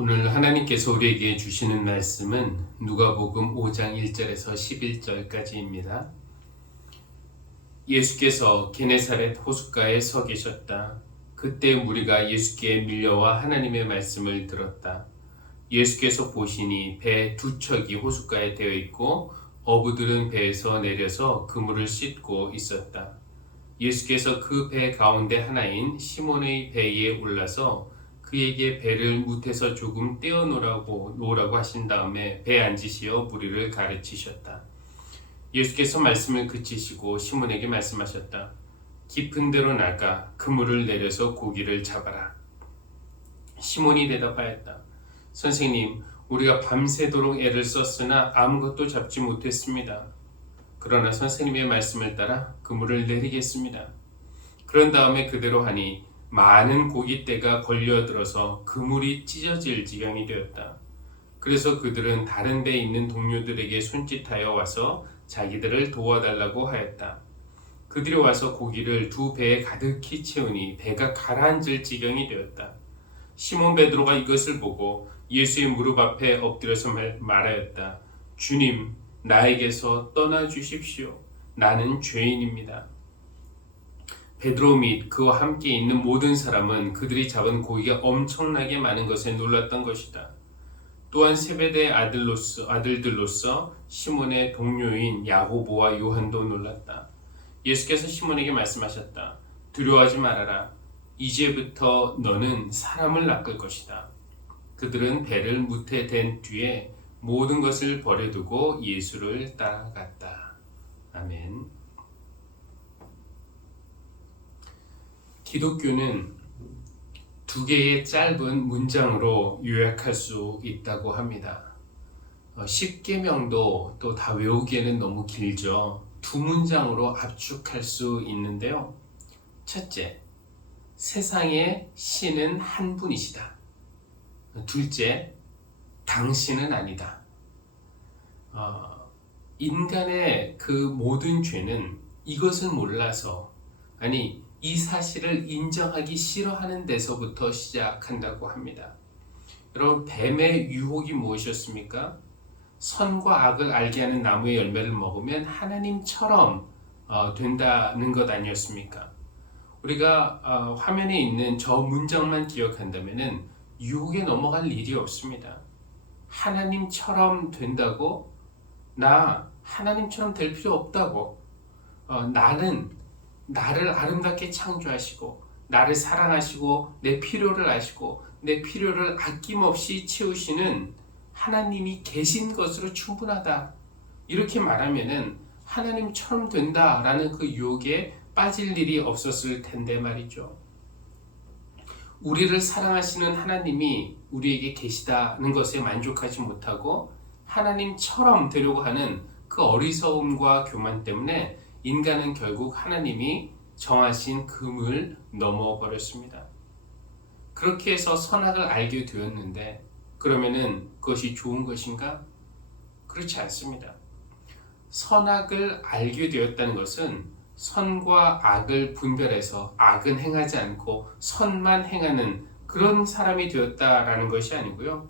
오늘 하나님께서 우리에게 주시는 말씀은 누가복음 5장 1절에서 11절까지입니다. 예수께서 게네사렛 호숫가에 서 계셨다. 그때 무리가 예수께 밀려와 하나님의 말씀을 들었다. 예수께서 보시니 배 두 척이 호숫가에 되어 있고 어부들은 배에서 내려서 그물을 씻고 있었다. 예수께서 그 배 가운데 하나인 시몬의 배에 올라서 그에게 배를 무태서 조금 떼어 놓으라고 하신 다음에 배에 앉으시어 무리를 가르치셨다. 예수께서 말씀을 그치시고 시몬에게 말씀하셨다. 깊은 데로 나가 그물을 내려서 고기를 잡아라. 시몬이 대답하였다. 선생님, 우리가 밤새도록 애를 썼으나 아무것도 잡지 못했습니다. 그러나 선생님의 말씀을 따라 그물을 내리겠습니다. 그런 다음에 그대로 하니 많은 고깃대가 걸려들어서 그물이 찢어질 지경이 되었다. 그래서 그들은 다른 배에 있는 동료들에게 손짓하여 와서 자기들을 도와달라고 하였다. 그들이 와서 고기를 두 배에 가득히 채우니 배가 가라앉을 지경이 되었다. 시몬 베드로가 이것을 보고 예수의 무릎 앞에 엎드려서 말하였다. 주님, 나에게서 떠나 주십시오. 나는 죄인입니다. 베드로 및 그와 함께 있는 모든 사람은 그들이 잡은 고기가 엄청나게 많은 것에 놀랐던 것이다. 또한 세베대의 아들들로서 시몬의 동료인 야고보와 요한도 놀랐다. 예수께서 시몬에게 말씀하셨다. 두려워하지 말아라. 이제부터 너는 사람을 낚을 것이다. 그들은 배를 무태댄 뒤에 모든 것을 버려두고 예수를 따라갔다. 아멘. 기독교는 두 개의 짧은 문장으로 요약할 수 있다고 합니다. 10계명도 또 다 외우기에는 너무 길죠. 두 문장으로 압축할 수 있는데요. 첫째, 세상의 신은 한 분이시다. 둘째, 당신은 아니다. 인간의 그 모든 죄는 이것을 몰라서, 이 사실을 인정하기 싫어하는 데서부터 시작한다고 합니다. 여러분, 뱀의 유혹이 무엇이었습니까? 선과 악을 알게 하는 나무의 열매를 먹으면 하나님처럼 된다는 것 아니었습니까? 우리가 화면에 있는 저 문장만 기억한다면 유혹에 넘어갈 일이 없습니다. 하나님처럼 된다고? 나 하나님처럼 될 필요 없다고. 나를 아름답게 창조하시고 나를 사랑하시고 내 필요를 아시고 내 필요를 아낌없이 채우시는 하나님이 계신 것으로 충분하다. 이렇게 말하면은 하나님처럼 된다라는 그 유혹에 빠질 일이 없었을 텐데 말이죠. 우리를 사랑하시는 하나님이 우리에게 계시다는 것에 만족하지 못하고 하나님처럼 되려고 하는 그 어리석음과 교만 때문에 인간은 결국 하나님이 정하신 금을 넘어버렸습니다. 그렇게 해서 선악을 알게 되었는데 그러면은 그것이 좋은 것인가? 그렇지 않습니다. 선악을 알게 되었다는 것은 선과 악을 분별해서 악은 행하지 않고 선만 행하는 그런 사람이 되었다라는 것이 아니고요.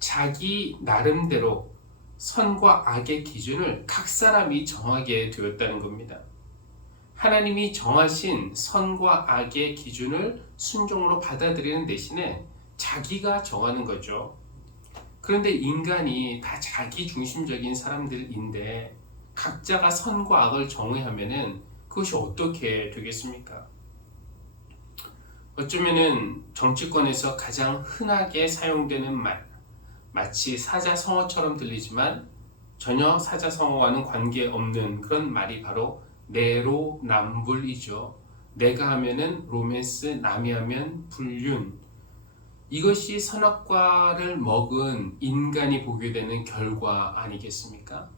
자기 나름대로 선과 악의 기준을 각 사람이 정하게 되었다는 겁니다. 하나님이 정하신 선과 악의 기준을 순종으로 받아들이는 대신에 자기가 정하는 거죠. 그런데 인간이 다 자기 중심적인 사람들인데 각자가 선과 악을 정의하면은 그것이 어떻게 되겠습니까? 어쩌면은 정치권에서 가장 흔하게 사용되는 말, 마치 사자성어처럼 들리지만 전혀 사자성어와는 관계없는 그런 말이 바로 내로남불이죠. 내가 하면은 로맨스, 남이 하면 불륜. 이것이 선악과를 먹은 인간이 보게 되는 결과 아니겠습니까?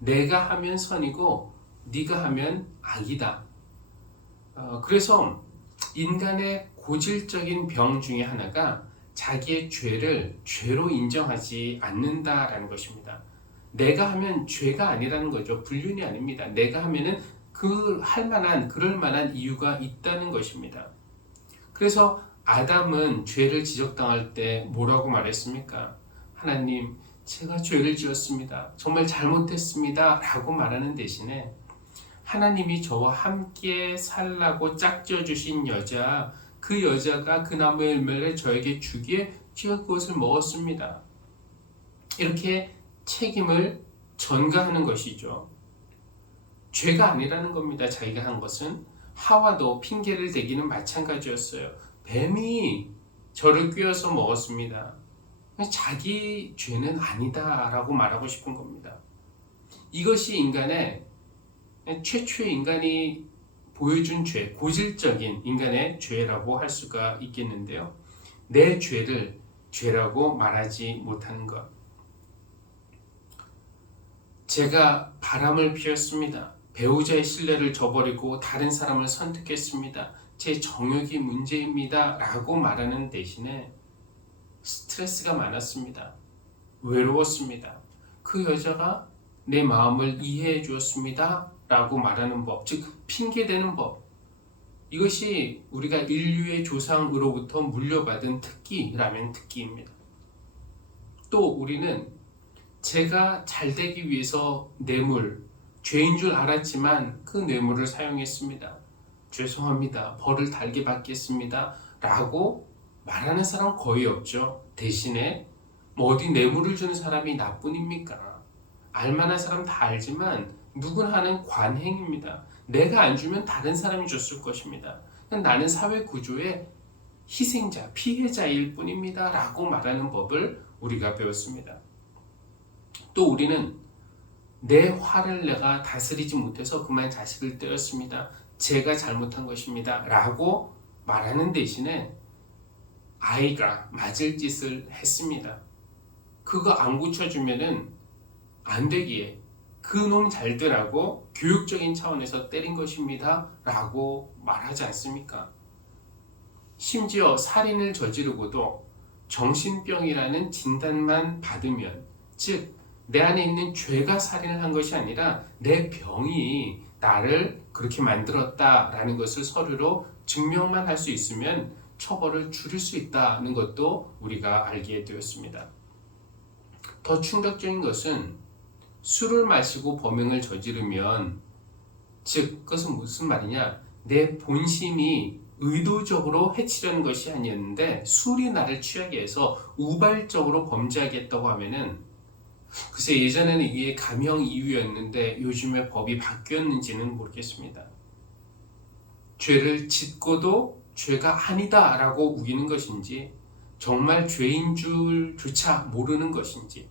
내가 하면 선이고 네가 하면 악이다. 그래서 인간의 고질적인 병 중에 하나가 자기의 죄를 죄로 인정하지 않는다라는 것입니다. 내가 하면 죄가 아니라는 거죠. 불륜이 아닙니다. 내가 하면은 그럴 만한 이유가 있다는 것입니다. 그래서 아담은 죄를 지적당할 때 뭐라고 말했습니까? 하나님, 제가 죄를 지었습니다. 정말 잘못했습니다. 라고 말하는 대신에 하나님이 저와 함께 살라고 짝지어 주신 여자, 그 여자가 그 나무의 열매를 저에게 주기에 제가 그것을 먹었습니다. 이렇게 책임을 전가하는 것이죠. 죄가 아니라는 겁니다. 자기가 한 것은. 하와도 핑계를 대기는 마찬가지였어요. 뱀이 저를 꿰어서 먹었습니다. 자기 죄는 아니다 라고 말하고 싶은 겁니다. 이것이 인간의 최초의 인간이 보여준 죄, 고질적인 인간의 죄라고 할 수가 있겠는데요. 내 죄를 죄라고 말하지 못하는 것. 제가 바람을 피웠습니다. 배우자의 신뢰를 저버리고 다른 사람을 선택했습니다. 제 정욕이 문제입니다. 라고 말하는 대신에 스트레스가 많았습니다. 외로웠습니다. 그 여자가 내 마음을 이해해 주었습니다. 라고 말하는 법, 즉 핑계대는 법. 이것이 우리가 인류의 조상으로부터 물려받은 특기라면 특기입니다. 또 우리는 제가 잘 되기 위해서 뇌물, 죄인 줄 알았지만 그 뇌물을 사용했습니다. 죄송합니다. 벌을 달게 받겠습니다. 라고 말하는 사람 거의 없죠. 대신에 어디 뇌물을 주는 사람이 나뿐입니까? 알만한 사람 다 알지만 누구나 하는 관행입니다. 내가 안 주면 다른 사람이 줬을 것입니다. 나는 사회 구조의 희생자, 피해자일 뿐입니다. 라고 말하는 법을 우리가 배웠습니다. 또 우리는 내 화를 내가 다스리지 못해서 그만 자식을 떼었습니다. 제가 잘못한 것입니다. 라고 말하는 대신에 아이가 맞을 짓을 했습니다. 그거 안 고쳐주면은 안 되기에 그 놈 잘 되라고 교육적인 차원에서 때린 것입니다. 라고 말하지 않습니까? 심지어 살인을 저지르고도 정신병이라는 진단만 받으면, 즉 내 안에 있는 죄가 살인을 한 것이 아니라 내 병이 나를 그렇게 만들었다라는 것을 서류로 증명만 할 수 있으면 처벌을 줄일 수 있다는 것도 우리가 알게 되었습니다. 더 충격적인 것은 술을 마시고 범행을 저지르면, 즉 그것은 무슨 말이냐, 내 본심이 의도적으로 해치려는 것이 아니었는데 술이 나를 취하게 해서 우발적으로 범죄하겠다고 하면은, 글쎄 예전에는 이게 감형 이유였는데 요즘에 법이 바뀌었는지는 모르겠습니다. 죄를 짓고도 죄가 아니다 라고 우기는 것인지, 정말 죄인 줄조차 모르는 것인지.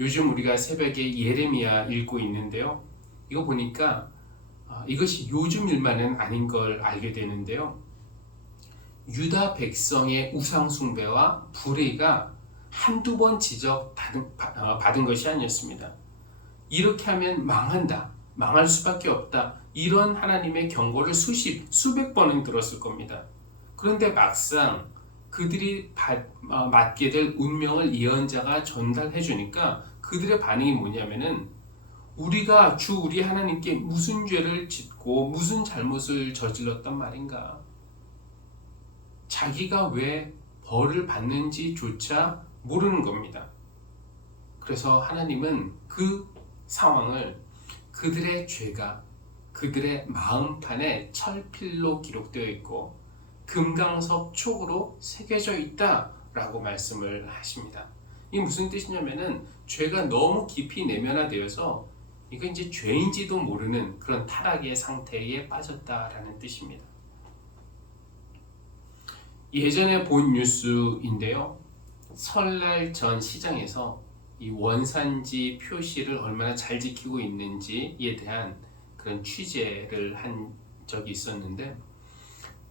요즘 우리가 새벽에 예레미야 읽고 있는데요. 이거 보니까 이것이 요즘 일만은 아닌 걸 알게 되는데요. 유다 백성의 우상 숭배와 불의가 한두 번 지적받은 것이 아니었습니다. 이렇게 하면 망한다, 망할 수밖에 없다, 이런 하나님의 경고를 수백 번은 들었을 겁니다. 그런데 막상 그들이 맞게 될 운명을 예언자가 전달해 주니까 그들의 반응이 뭐냐면은, 우리가 우리 하나님께 무슨 죄를 짓고 무슨 잘못을 저질렀단 말인가, 자기가 왜 벌을 받는지조차 모르는 겁니다. 그래서 하나님은 그 상황을 그들의 죄가 그들의 마음판에 철필로 기록되어 있고 금강석 촉으로 새겨져 있다라고 말씀을 하십니다. 이게 무슨 뜻이냐면은 죄가 너무 깊이 내면화되어서 이건 이제 죄인지도 모르는 그런 타락의 상태에 빠졌다라는 뜻입니다. 예전에 본 뉴스인데요. 설날 전 시장에서 이 원산지 표시를 얼마나 잘 지키고 있는지에 대한 그런 취재를 한 적이 있었는데,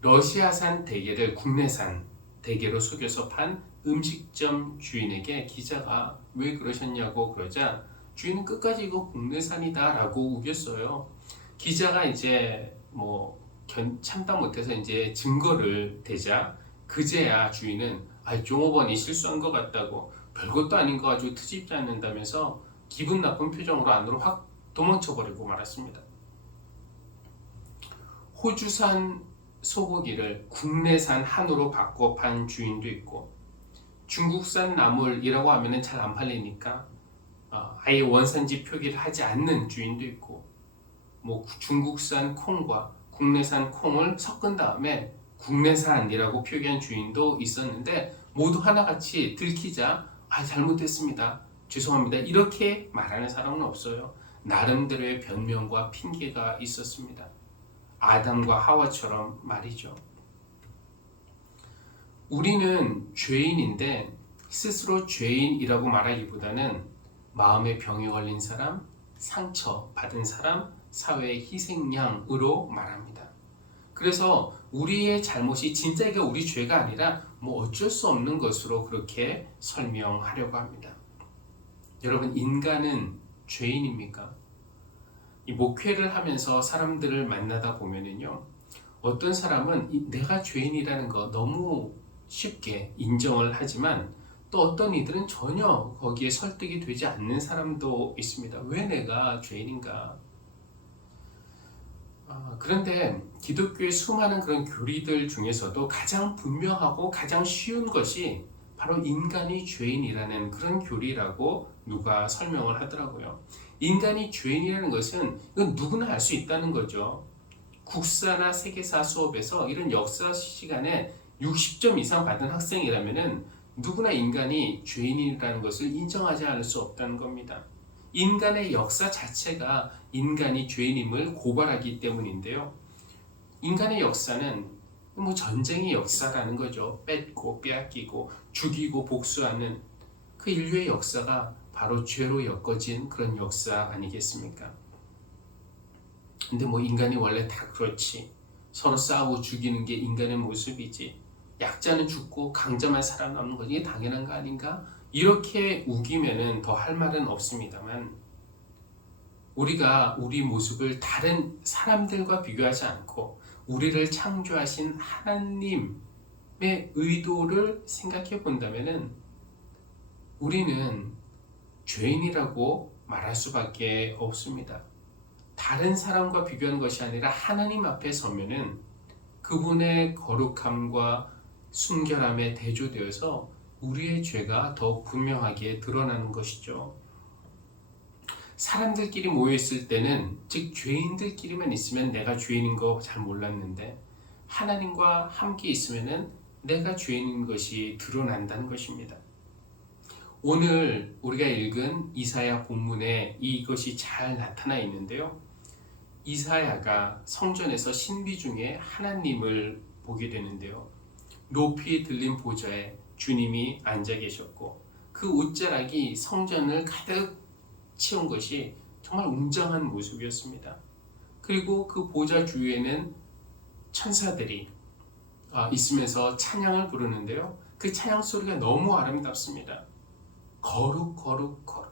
러시아산 대게를 국내산 대게로 속여서 판 음식점 주인에게 기자가 왜 그러셨냐고 그러자 주인은 끝까지 이거 국내산이다 라고 우겼어요. 기자가 이제 참다 못해서 이제 증거를 대자 그제야 주인은 종업원이 실수한 것 같다고, 별것도 아닌 거 가지고 트집지 않는다면서 기분 나쁜 표정으로 안으로 확 도망쳐버리고 말았습니다. 호주산 소고기를 국내산 한우로 바꿔 판 주인도 있고, 중국산 나물이라고 하면은 잘 안 팔리니까 아예 원산지 표기를 하지 않는 주인도 있고, 뭐 중국산 콩과 국내산 콩을 섞은 다음에 국내산이라고 표기한 주인도 있었는데, 모두 하나같이 들키자 잘못했습니다, 죄송합니다, 이렇게 말하는 사람은 없어요. 나름대로의 변명과 핑계가 있었습니다. 아담과 하와처럼 말이죠. 우리는 죄인인데 스스로 죄인이라고 말하기보다는 마음의 병에 걸린 사람, 상처 받은 사람, 사회의 희생양으로 말합니다. 그래서 우리의 잘못이 진짜 이게 우리 죄가 아니라 뭐 어쩔 수 없는 것으로 그렇게 설명하려고 합니다. 여러분, 인간은 죄인입니까? 이 목회를 하면서 사람들을 만나다 보면은요, 어떤 사람은 내가 죄인이라는 거 너무 쉽게 인정을 하지만, 또 어떤 이들은 전혀 거기에 설득이 되지 않는 사람도 있습니다. 왜 내가 죄인인가? 그런데 기독교의 수많은 그런 교리들 중에서도 가장 분명하고 가장 쉬운 것이 바로 인간이 죄인이라는 그런 교리라고 누가 설명을 하더라고요. 인간이 죄인이라는 것은 이건 누구나 알 수 있다는 거죠. 국사나 세계사 수업에서 이런 역사 시간에 60점 이상 받은 학생이라면은 누구나 인간이 죄인이라는 것을 인정하지 않을 수 없다는 겁니다. 인간의 역사 자체가 인간이 죄인임을 고발하기 때문인데요. 인간의 역사는 뭐 전쟁의 역사라는 거죠. 뺏고 빼앗기고 죽이고 복수하는 그 인류의 역사가 바로 죄로 엮어진 그런 역사 아니겠습니까? 근데 뭐 인간이 원래 다 그렇지, 서로 싸우고 죽이는 게 인간의 모습이지, 약자는 죽고 강자만 살아남는 거지, 이게 당연한 거 아닌가? 이렇게 우기면은 더 할 말은 없습니다만, 우리가 우리 모습을 다른 사람들과 비교하지 않고 우리를 창조하신 하나님의 의도를 생각해 본다면은 우리는 죄인이라고 말할 수밖에 없습니다. 다른 사람과 비교하는 것이 아니라 하나님 앞에 서면은 그분의 거룩함과 순결함에 대조되어서 우리의 죄가 더 분명하게 드러나는 것이죠. 사람들끼리 모여있을 때는, 즉 죄인들끼리만 있으면 내가 죄인인 거 잘 몰랐는데, 하나님과 함께 있으면 내가 죄인인 것이 드러난다는 것입니다. 오늘 우리가 읽은 이사야 본문에 이것이 잘 나타나 있는데요. 이사야가 성전에서 신비 중에 하나님을 보게 되는데요. 높이 들린 보좌에 주님이 앉아 계셨고, 그 옷자락이 성전을 가득 채운 것이 정말 웅장한 모습이었습니다. 그리고 그 보좌 주위에는 천사들이 있으면서 찬양을 부르는데요. 그 찬양 소리가 너무 아름답습니다. 거룩 거룩 거룩.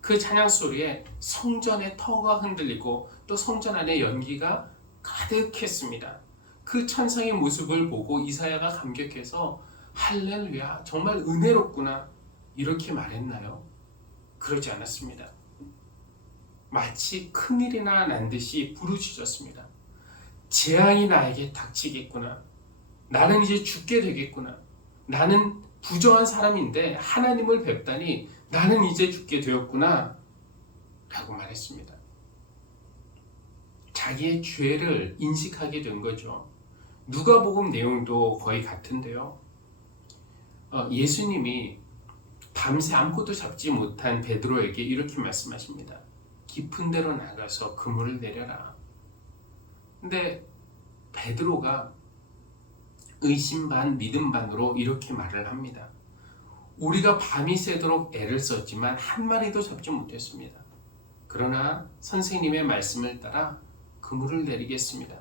그 찬양 소리에 성전의 터가 흔들리고 또 성전 안에 연기가 가득했습니다. 그 천상의 모습을 보고 이사야가 감격해서 할렐루야, 정말 은혜롭구나, 이렇게 말했나요? 그러지 않았습니다. 마치 큰일이나 난 듯이 부르짖었습니다. 재앙이 나에게 닥치겠구나. 나는 이제 죽게 되겠구나. 나는 부정한 사람인데 하나님을 뵙다니 나는 이제 죽게 되었구나, 라고 말했습니다. 자기의 죄를 인식하게 된 거죠. 누가복음 내용도 거의 같은데요. 예수님이 밤새 아무것도 잡지 못한 베드로에게 이렇게 말씀하십니다. 깊은 데로 나가서 그물을 내려라. 근데 베드로가 의심 반 믿음 반으로 이렇게 말을 합니다. 우리가 밤이 새도록 애를 썼지만 한 마리도 잡지 못했습니다. 그러나 선생님의 말씀을 따라 그물을 내리겠습니다.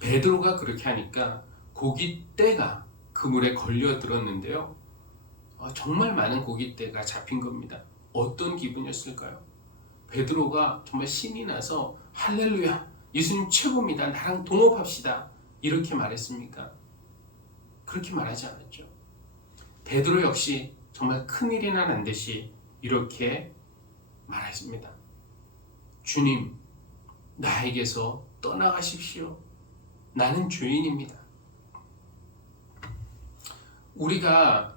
베드로가 그렇게 하니까 고깃대가 그물에 걸려 들었는데요. 정말 많은 고깃대가 잡힌 겁니다. 어떤 기분이었을까요? 베드로가 정말 신이 나서 할렐루야, 예수님 최고입니다, 나랑 동업합시다, 이렇게 말했습니까? 그렇게 말하지 않았죠. 베드로 역시 정말 큰일이나 난 듯이 이렇게 말했습니다. 주님, 나에게서 떠나가십시오. 나는 죄인입니다. 우리가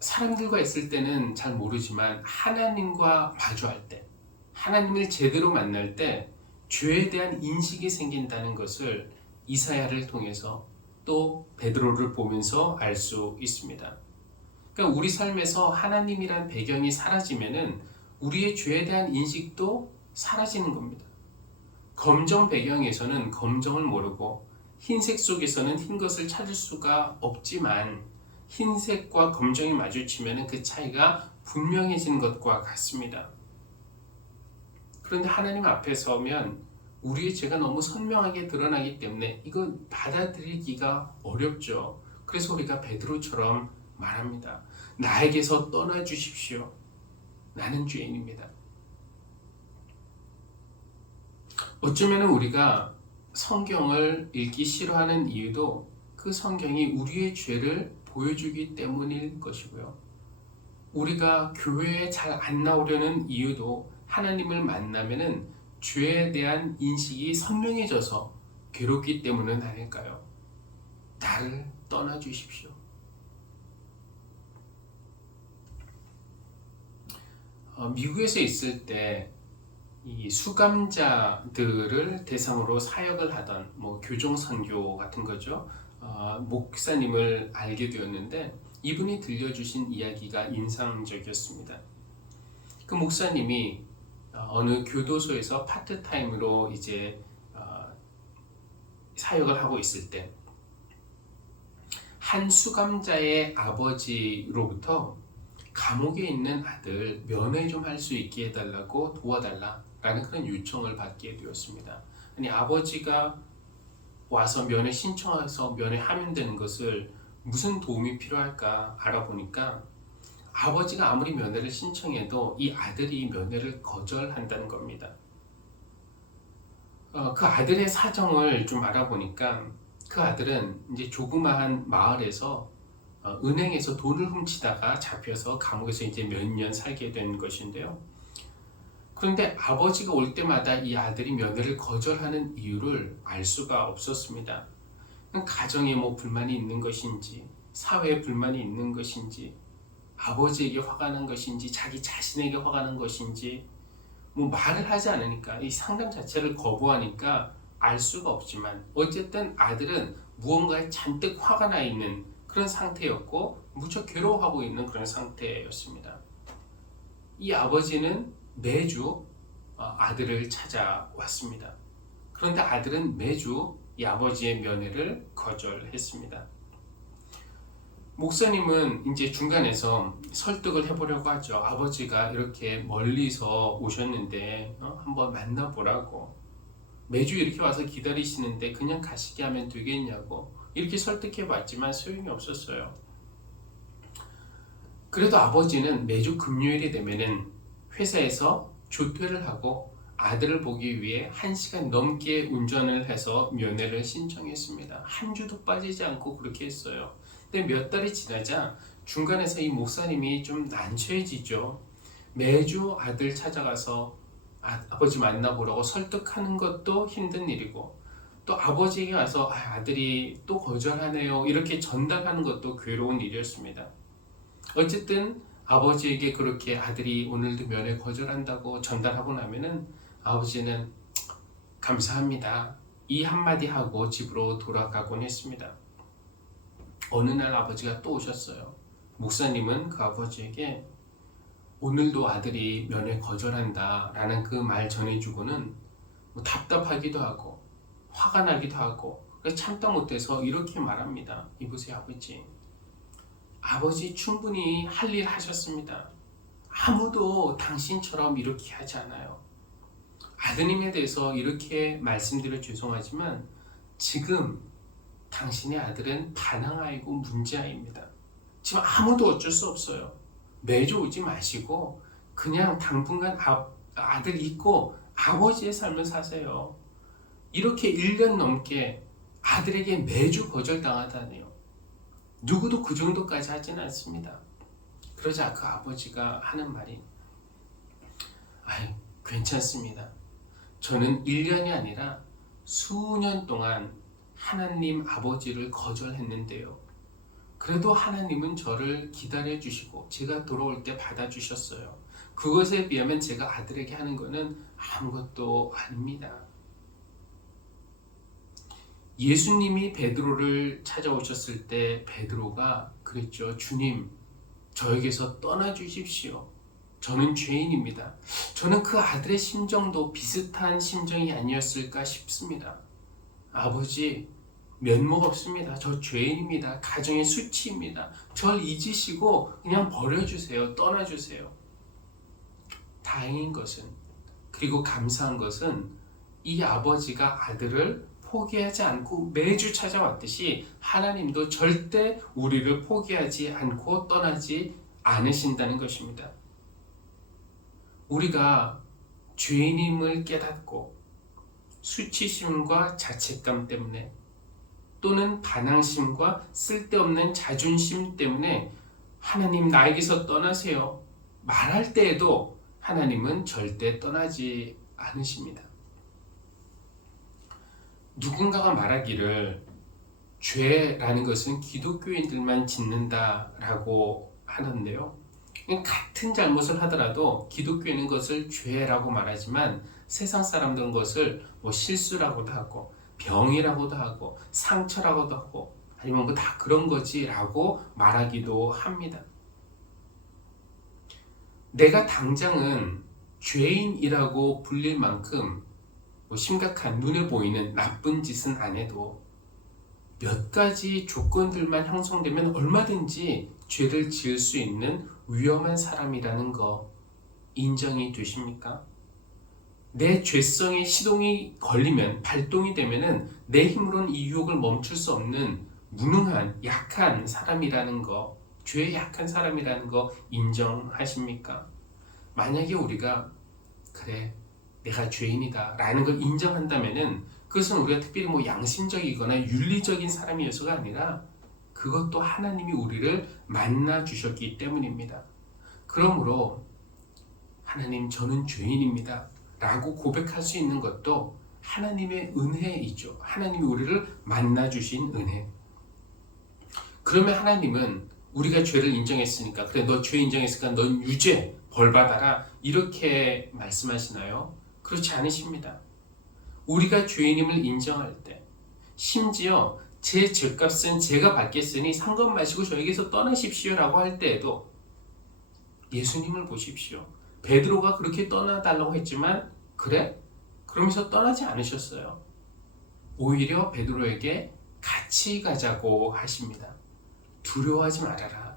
사람들과 있을 때는 잘 모르지만 하나님과 마주할 때, 하나님을 제대로 만날 때 죄에 대한 인식이 생긴다는 것을 이사야를 통해서 또 베드로를 보면서 알 수 있습니다. 그러니까 우리 삶에서 하나님이란 배경이 사라지면은 우리의 죄에 대한 인식도 사라지는 겁니다. 검정 배경에서는 검정을 모르고 흰색 속에서는 흰 것을 찾을 수가 없지만 흰색과 검정이 마주치면 그 차이가 분명해지는 것과 같습니다. 그런데 하나님 앞에 서면 우리의 죄가 너무 선명하게 드러나기 때문에 이건 받아들이기가 어렵죠. 그래서 우리가 베드로처럼 말합니다. 나에게서 떠나 주십시오. 나는 죄인입니다. 어쩌면 우리가 성경을 읽기 싫어하는 이유도 그 성경이 우리의 죄를 보여주기 때문일 것이고요. 우리가 교회에 잘 안 나오려는 이유도 하나님을 만나면은 죄에 대한 인식이 선명해져서 괴롭기 때문은 아닐까요? 나를 떠나 주십시오. 미국에서 있을 때 이 수감자들을 대상으로 사역을 하던 교종 선교 같은 거죠. 목사님을 알게 되었는데 이분이 들려주신 이야기가 인상적이었습니다. 그 목사님이 어느 교도소에서 파트타임으로 이제 사역을 하고 있을 때 한 수감자의 아버지로부터 감옥에 있는 아들 면회 좀 할 수 있게 해달라고 도와달라라는 그런 요청을 받게 되었습니다. 아니 아버지가 와서 면회 신청해서 면회하면 되는 것을 무슨 도움이 필요할까 알아보니까 아버지가 아무리 면회를 신청해도 이 아들이 면회를 거절한다는 겁니다. 그 아들의 사정을 좀 알아보니까 그 아들은 이제 조그마한 마을에서 은행에서 돈을 훔치다가 잡혀서 감옥에서 이제 몇 년 살게 된 것인데요. 그런데 아버지가 올 때마다 이 아들이 면회를 거절하는 이유를 알 수가 없었습니다. 가정에 불만이 있는 것인지, 사회에 불만이 있는 것인지, 아버지에게 화가 난 것인지, 자기 자신에게 화가 난 것인지, 말을 하지 않으니까, 이 상담 자체를 거부하니까 알 수가 없지만, 어쨌든 아들은 무언가에 잔뜩 화가 나 있는 그런 상태였고, 무척 괴로워하고 있는 그런 상태였습니다. 이 아버지는 매주 아들을 찾아왔습니다. 그런데 아들은 매주 이 아버지의 면회를 거절했습니다. 목사님은 이제 중간에서 설득을 해보려고 하죠. 아버지가 이렇게 멀리서 오셨는데 한번 만나보라고. 매주 이렇게 와서 기다리시는데 그냥 가시게 하면 되겠냐고 이렇게 설득해봤지만 소용이 없었어요. 그래도 아버지는 매주 금요일이 되면은 회사에서 조퇴를 하고 아들을 보기 위해 1시간 넘게 운전을 해서 면회를 신청했습니다. 한 주도 빠지지 않고 그렇게 했어요. 근데 몇 달이 지나자 중간에서 이 목사님이 좀 난처해지죠. 매주 아들 찾아가서 아버지 만나보라고 설득하는 것도 힘든 일이고 또 아버지에게 와서 아들이 또 거절하네요 이렇게 전달하는 것도 괴로운 일이었습니다. 어쨌든 아버지에게 그렇게 아들이 오늘도 면회 거절한다고 전달하고 나면은 아버지는 감사합니다 이 한마디 하고 집으로 돌아가곤 했습니다. 어느 날 아버지가 또 오셨어요. 목사님은 그 아버지에게 오늘도 아들이 면회 거절한다 라는 그 말 전해주고는 답답하기도 하고 화가 나기도 하고 참다 못해서 이렇게 말합니다. 이보세요 아버지 충분히 할 일 하셨습니다. 아무도 당신처럼 이렇게 하지 않아요. 아드님에 대해서 이렇게 말씀드려 죄송하지만 지금 당신의 아들은 다낭아이고 문제아입니다. 지금 아무도 어쩔 수 없어요. 매주 오지 마시고 그냥 당분간 아들 있고 아버지의 삶을 사세요. 이렇게 1년 넘게 아들에게 매주 거절당하다니요. 누구도 그 정도까지 하지는 않습니다. 그러자 그 아버지가 하는 말이 괜찮습니다. 저는 1년이 아니라 수년 동안 하나님 아버지를 거절했는데요. 그래도 하나님은 저를 기다려주시고 제가 돌아올 때 받아주셨어요. 그것에 비하면 제가 아들에게 하는 것은 아무것도 아닙니다. 예수님이 베드로를 찾아오셨을 때 베드로가 그랬죠. 주님, 저에게서 떠나주십시오. 저는 죄인입니다. 저는 그 아들의 심정도 비슷한 심정이 아니었을까 싶습니다. 아버지, 면목 없습니다. 저 죄인입니다. 가정의 수치입니다. 절 잊으시고 그냥 버려주세요. 떠나주세요. 다행인 것은, 그리고 감사한 것은 이 아버지가 아들을 포기하지 않고 매주 찾아왔듯이 하나님도 절대 우리를 포기하지 않고 떠나지 않으신다는 것입니다. 우리가 죄인임을 깨닫고 수치심과 자책감 때문에 또는 반항심과 쓸데없는 자존심 때문에 하나님 나에게서 떠나세요 말할 때에도 하나님은 절대 떠나지 않으십니다. 누군가가 말하기를 죄라는 것은 기독교인들만 짓는다라고 하는데요. 같은 잘못을 하더라도 기독교인은 것을 죄라고 말하지만 세상 사람들은 것을 실수라고도 하고 병이라고도 하고 상처라고도 하고 아니면 다 그런 거지라고 말하기도 합니다. 내가 당장은 죄인이라고 불릴 만큼 심각한 눈에 보이는 나쁜 짓은 안 해도 몇 가지 조건들만 형성되면 얼마든지 죄를 지을 수 있는 위험한 사람이라는 거 인정이 되십니까? 내 죄성에 시동이 걸리면 발동이 되면은 내 힘으로는 이 유혹을 멈출 수 없는 무능한 약한 사람이라는 거, 죄에 약한 사람이라는 거 인정하십니까? 만약에 우리가 그래 내가 죄인이다 라는 걸 인정한다면은 그것은 우리가 특별히 양심적이거나 윤리적인 사람이어서가 아니라 그것도 하나님이 우리를 만나 주셨기 때문입니다. 그러므로 하나님 저는 죄인입니다 라고 고백할 수 있는 것도 하나님의 은혜이죠. 하나님이 우리를 만나 주신 은혜. 그러면 하나님은 우리가 죄를 인정했으니까 그래 너 죄 인정했으니까 넌 유죄 벌 받아라 이렇게 말씀하시나요? 그렇지 않으십니다. 우리가 죄인임을 인정할 때 심지어 제 죄값은 제가 받겠으니 상관 마시고 저에게서 떠나십시오 라고 할 때에도 예수님을 보십시오. 베드로가 그렇게 떠나달라고 했지만 그래? 그러면서 떠나지 않으셨어요. 오히려 베드로에게 같이 가자고 하십니다. 두려워하지 말아라.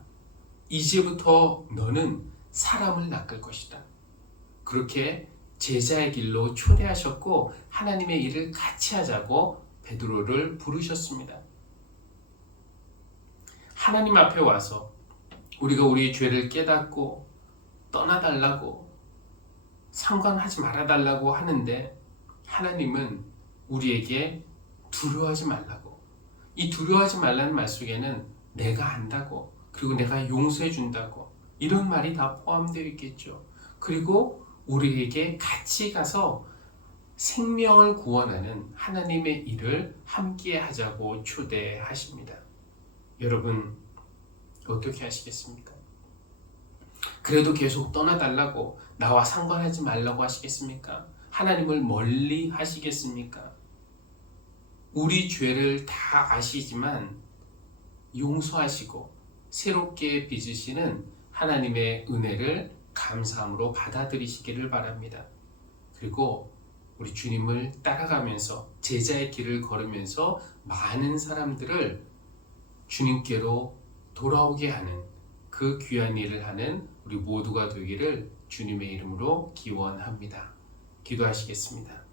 이제부터 너는 사람을 낚을 것이다. 그렇게 제자의 길로 초대하셨고 하나님의 일을 같이 하자고 베드로를 부르셨습니다. 하나님 앞에 와서 우리가 우리의 죄를 깨닫고 떠나달라고 상관하지 말아달라고 하는데 하나님은 우리에게 두려워하지 말라고, 이 두려워하지 말라는 말 속에는 내가 안다고 그리고 내가 용서해 준다고 이런 말이 다 포함되어 있겠죠. 그리고 우리에게 같이 가서 생명을 구원하는 하나님의 일을 함께 하자고 초대하십니다. 여러분 어떻게 하시겠습니까? 그래도 계속 떠나달라고 나와 상관하지 말라고 하시겠습니까? 하나님을 멀리 하시겠습니까? 우리 죄를 다 아시지만 용서하시고 새롭게 빚으시는 하나님의 은혜를 감사함으로 받아들이시기를 바랍니다. 그리고 우리 주님을 따라가면서 제자의 길을 걸으면서 많은 사람들을 주님께로 돌아오게 하는 그 귀한 일을 하는 우리 모두가 되기를 주님의 이름으로 기원합니다. 기도하시겠습니다.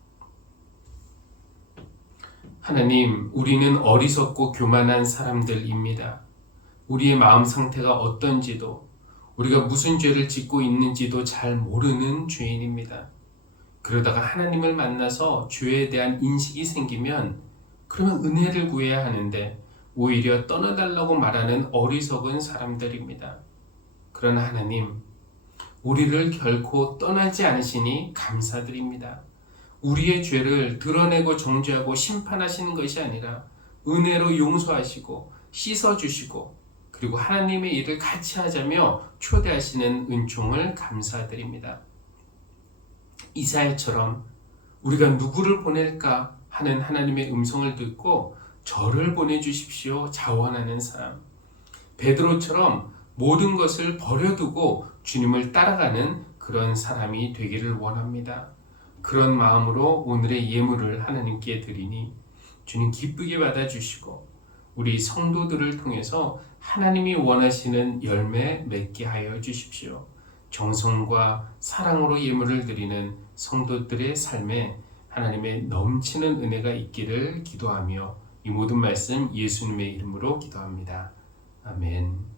하나님, 우리는 어리석고 교만한 사람들입니다. 우리의 마음 상태가 어떤지도 우리가 무슨 죄를 짓고 있는지도 잘 모르는 죄인입니다. 그러다가 하나님을 만나서 죄에 대한 인식이 생기면 그러면 은혜를 구해야 하는데 오히려 떠나달라고 말하는 어리석은 사람들입니다. 그러나 하나님, 우리를 결코 떠나지 않으시니 감사드립니다. 우리의 죄를 드러내고 정죄하고 심판하시는 것이 아니라 은혜로 용서하시고 씻어주시고 그리고 하나님의 일을 같이 하자며 초대하시는 은총을 감사드립니다. 이사야처럼 우리가 누구를 보낼까 하는 하나님의 음성을 듣고 저를 보내주십시오 자원하는 사람, 베드로처럼 모든 것을 버려두고 주님을 따라가는 그런 사람이 되기를 원합니다. 그런 마음으로 오늘의 예물을 하나님께 드리니 주님 기쁘게 받아주시고 우리 성도들을 통해서 하나님이 원하시는 열매 맺게 하여 주십시오. 정성과 사랑으로 예물을 드리는 성도들의 삶에 하나님의 넘치는 은혜가 있기를 기도하며 이 모든 말씀 예수님의 이름으로 기도합니다. 아멘.